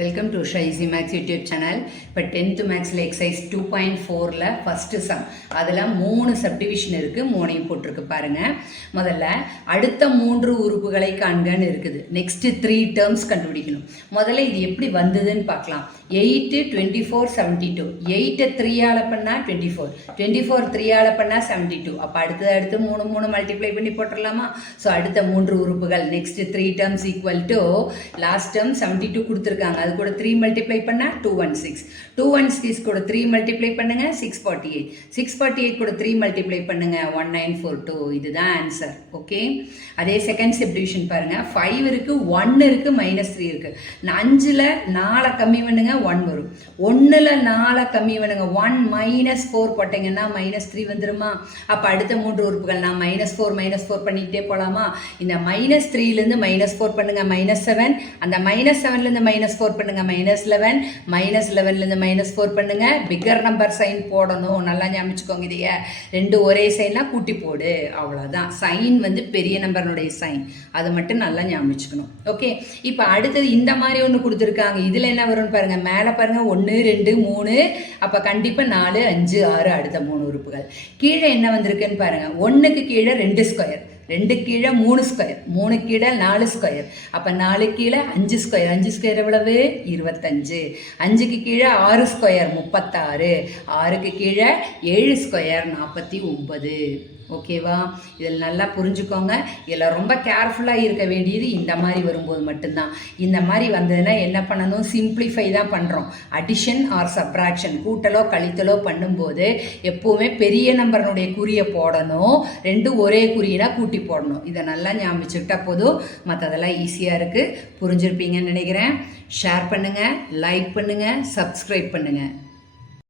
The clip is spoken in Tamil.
Welcome to Usha easy maths YouTube channel. இப்போ 10th மேக்ஸில் எக்ஸசைஸ் 2.4ல் ஃபஸ்ட்டு சம் அதில் 3 சப்டிவிஷன் இருக்குது, 3ஐயும் போட்டிருக்கு பாருங்கள். முதல்ல அடுத்த 3 உறுப்புகளை காண்கன்னு இருக்குது. நெக்ஸ்ட்டு 3 டேர்ம்ஸ் கண்டுபிடிக்கணும். முதல்ல இது எப்படி வந்ததுன்னு பார்க்கலாம். 8, 24, 72. 8 3ஆல் பண்ணால் 24, 24 3ஆல் பண்ணால் 72. அப்போ அடுத்து 3 மல்டிப்ளை பண்ணி போட்டுடலாமா? ஸோ அடுத்த 3 உறுப்புகள் next 3 terms equal to last term 72 கொடுத்துருக்காங்க. அது கூட 3 மல்டிப்ளை பண்ணால் 216, 216 கூட 3 மல்டிப்ளை பண்ணுங்க 648, 648 கூட 3 மல்டிப்ளை பண்ணுங்க 1942. இதுதான் ஆன்சர். ஓகே, அதே செகண்ட் சப்டிவிஷன் பாருங்க. 5 இருக்கு, 1 இருக்கு, -3 இருக்கு. 5ல் 4 கம்மி பண்ணுங்க 1 வரும். 1ல் 4 கம்மி பண்ணுங்க 1 -4 போட்டீங்கன்னா -3 வந்துருமா? அப்போ அடுத்த 3 உறுப்புகள் நான் -4 பண்ணிக்கிட்டே போகலாமா? இந்த -3லேருந்து -4 பண்ணுங்க -7, அந்த -7லேருந்து -4 பண்ணுங்க -11, -11லேருந்து -4 பண்ணுங்க. பிக்கர் நம்பர் சைன் போடணும். நல்லா ஞாபகிச்சுக்கோங்க. இதைய 2 ஒரே சைனாக கூட்டி போடு, அவ்வளோதான். சைன் வந்து பெரிய நம்பர்னுடைய சைன், அது மட்டும் நல்லா ஞாபகிச்சுக்கணும். ஓகே, இப்போ அடுத்தது இந்த மாதிரி ஒன்று கொடுத்துருக்காங்க. இதில் என்ன வரும்னு பாருங்க. மேலே பாருங்க 1 2 3, அப்போ கண்டிப்பாக 4 5 6 அடுத்த 3 உறுப்புகள். கீழே என்ன வந்திருக்குன்னு பாருங்க. 1க்கு கீழே 2 ஸ்கொயர், 2 கீழே 3 ஸ்கொயர், 3 கீழே 4 ஸ்கொயர், அப்போ 4 கீழே 5 ஸ்கொயர், 5 ஸ்கொயர் எவ்வளவு? 25. 5க்கு கீழே 6 ஸ்கொயர் 36, 6க்கு கீழே 7 ஸ்கொயர் 49. ஓகேவா? இதில் நல்லா புரிஞ்சுக்கோங்க. இதில் ரொம்ப கேர்ஃபுல்லாக இருக்க வேண்டியது இந்த மாதிரி வரும்போது மட்டும்தான். இந்த மாதிரி வந்ததுன்னா என்ன பண்ணணும்? சிம்பிளிஃபை தான் பண்ணுறோம். அடிஷன் ஆர் சப்ராக்ஷன், கூட்டலோ கழித்தலோ பண்ணும்போது எப்போவுமே பெரிய நம்பர்னுடைய குறியை போடணும். 2 ஒரே குறியினா கூட்டி போடணும். இதை நல்லா ஞாபகிச்சுக்கிட்டா போதும். மற்றதெல்லாம் ஈஸியாக இருக்குது. புரிஞ்சிருப்பீங்கன்னு நினைக்கிறேன். ஷேர் பண்ணுங்கள், லைக் பண்ணுங்கள், சப்ஸ்கிரைப் பண்ணுங்கள்.